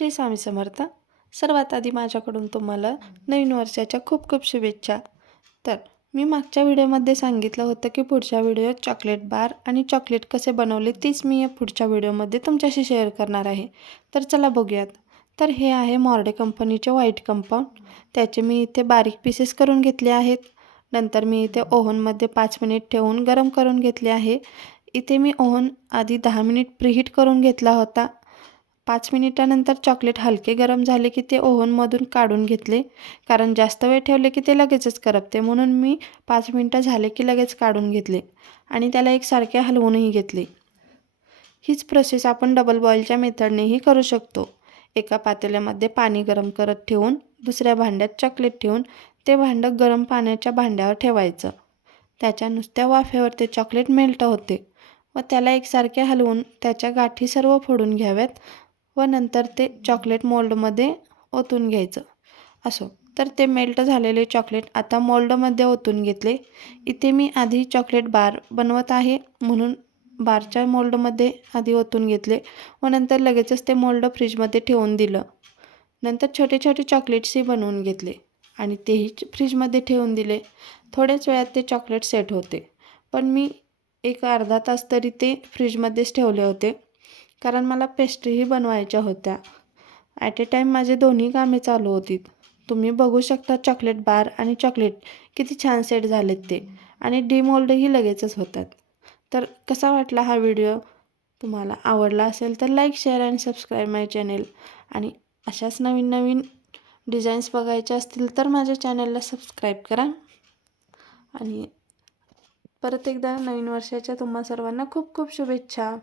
श्री स्वामी समर्थ. सर्वात आधी माझ्याकडून तुम्हाला नवीन वर्षाच्या खूप खूप शुभेच्छा. तर मी मागच्या व्हिडिओमध्ये सांगितलं होतं की पुढच्या व्हिडिओत चॉकलेट बार आणि चॉकलेट कसे बनवले तीच मी या पुढच्या व्हिडिओमध्ये तुमच्याशी शेअर करणार आहे. तर चला बघूयात. तर हे आहे मॉर्डे कंपनीचे व्हाईट कंपाऊंड. त्याचे मी इथे बारीक पीसेस करून घेतले आहेत. नंतर मी इथे ओव्हनमध्ये 5 मिनिट ठेवून गरम करून घेतले आहे. इथे मी ओव्हन आधी 10 मिनिट प्रीहीट करून घेतला होता. 5 मिनिटानंतर चॉकलेट हलके गरम झाले की ते ओव्हनमधून काढून घेतले, कारण जास्त वेळ ठेवले की ते लगेचच करपते. म्हणून मी 5 मिनिटं झाले की लगेच काढून घेतले आणि त्याला एकसारखे हलवूनही घेतले. हीच प्रोसेस आपण डबल बॉईलच्या मेथडनेही करू शकतो. एका पातेल्यामध्ये पाणी गरम करत ठेवून दुसऱ्या भांड्यात चॉकलेट ठेवून ते भांडं गरम पाण्याच्या भांड्यावर ठेवायचं. त्याच्या नुसत्या वाफेवर ते चॉकलेट मेल्ट होते व त्याला एकसारखे हलवून त्याच्या गाठी सर्व फोडून घ्याव्यात व नंतर ते चॉकलेट मोल्डमध्ये ओतून घ्यायचं. तर ते मेल्ट झालेले चॉकलेट आता मोल्डमध्ये ओतून घेतले. इथे मी आधी चॉकलेट बार बनवत आहे म्हणून बारच्या मोल्डमध्ये आधी ओतून घेतले व नंतर लगेचच ते मोल्ड फ्रीजमध्ये ठेवून दिलं. नंतर छोटे छोटे चॉकलेट्सही बनवून घेतले आणि तेही फ्रीजमध्ये ठेवून दिले. थोड्याच वेळात ते चॉकलेट सेट होते, पण मी एक अर्धा तास तरी ते फ्रीजमध्येच ठेवले होते, कारण मला पेस्ट्रीही बनवायच्या होत्या. ॲट ए टाईम माझे दोन्ही कामे चालू होती. तुम्ही बघू शकता चॉकलेट बार आणि चॉकलेट किती छान सेट झालेत ते, आणि डिमोल्डही लगेचच होतात. तर कसा वाटला हा व्हिडिओ? तुम्हाला आवडला असेल तर लाईक, शेअर आणि सबस्क्राईब माय चॅनेल. आणि अशाच नवीन नवीन डिझाईन्स बघायच्या असतील तर माझ्या चॅनलला सबस्क्राईब करा. आणि परत एकदा नवीन वर्षाच्या तुम्हा सर्वांना खूप खूप शुभेच्छा.